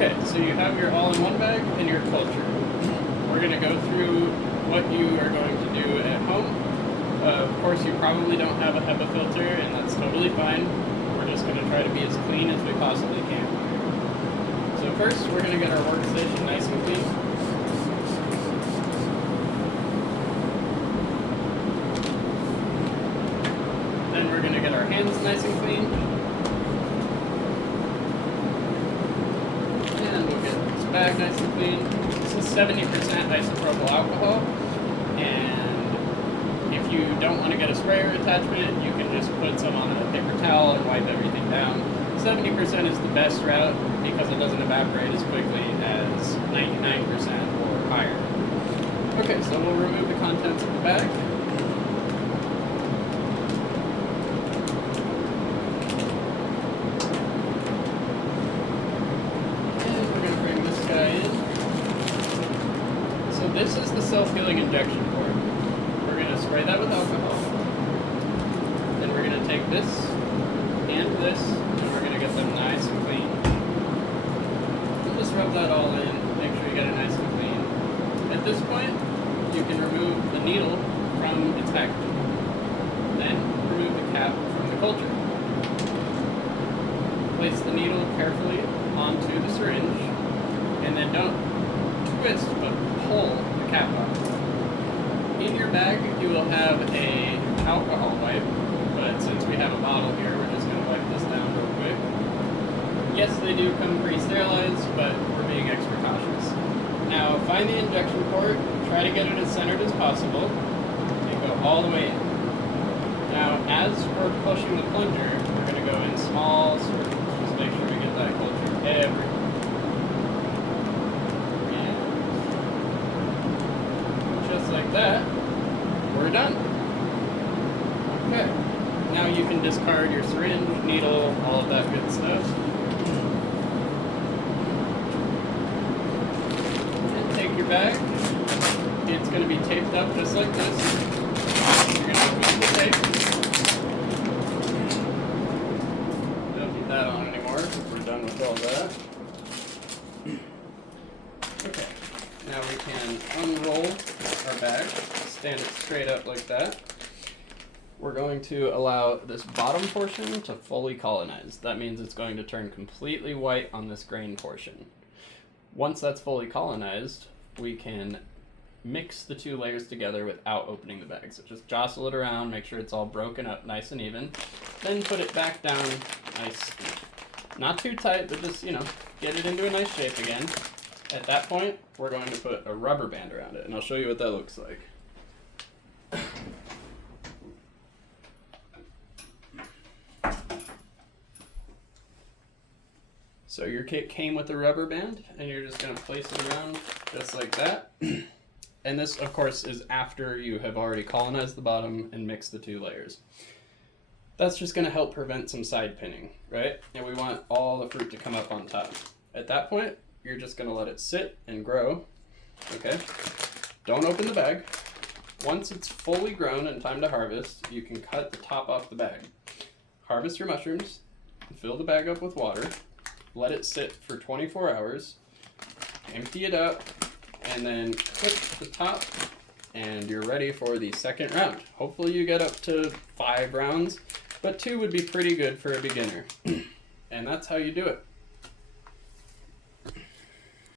Okay, so you have your all-in-one bag and your culture. We're going to go through what you are going to do at home. Of course, you probably don't have a HEPA filter, and that's totally fine. We're just going to try to be as clean as we possibly can. So first, we're going to get our workstation nice and clean. Then we're going to get our hands nice and clean. And we'll get this bag nice and clean. This is 70% isopropyl alcohol. And if you don't want to get a sprayer attachment, you can just put some on a paper towel and wipe everything down. 70% is the best route because it doesn't evaporate as quickly as 99% or higher. Okay, so we'll remove the contents of the bag. And we're going to bring this guy in. So this is the self-healing injection port. We're going to spray that with alcohol. Then we're going to take this and this, and we're going to get them nice and clean. We'll just rub that all in, make sure you get it nice and clean. At this point, you can remove the needle from its packaging. Then remove the cap from the culture. Place the needle carefully onto the syringe, and then don't twist, but pull the cap off. In your bag, you will have a alcohol wipe, but since we have a bottle here, we're just going to wipe this down real quick. Yes, they do come pre-sterilized, but we're being extra cautious. Now, find the injection port, try to get it as centered as possible, and go all the way in. Now, as we're pushing the plunger, we're going to go in small circles. Just make sure we get that culture everywhere. And just like that, we're done. Okay. Now you can discard your syringe, needle, all of that good stuff. And take your bag. It's going to be taped up just like this. You're going to remove the tape. Don't need that on anymore because we're done with all that. Okay. Now we can unroll our bag, stand it straight up like that. We're going to allow this bottom portion to fully colonize. That means it's going to turn completely white on this grain portion. Once that's fully colonized, we can mix the two layers together without opening the bag. So just jostle it around, make sure it's all broken up nice and even. Then put it back down nice. Not too tight, but just, get it into a nice shape again. At that point, we're going to put a rubber band around it, and I'll show you what that looks like. So your kit came with a rubber band, and you're just going to place it around just like that. And this, of course, is after you have already colonized the bottom and mixed the two layers. That's just going to help prevent some side pinning, right? And we want all the fruit to come up on top. At that point, you're just going to let it sit and grow, okay? Don't open the bag. Once it's fully grown and time to harvest, you can cut the top off the bag. Harvest your mushrooms, fill the bag up with water, let it sit for 24 hours, empty it out, and then clip the top, and you're ready for the second round. Hopefully you get up to 5 rounds, but 2 would be pretty good for a beginner. And that's how you do it.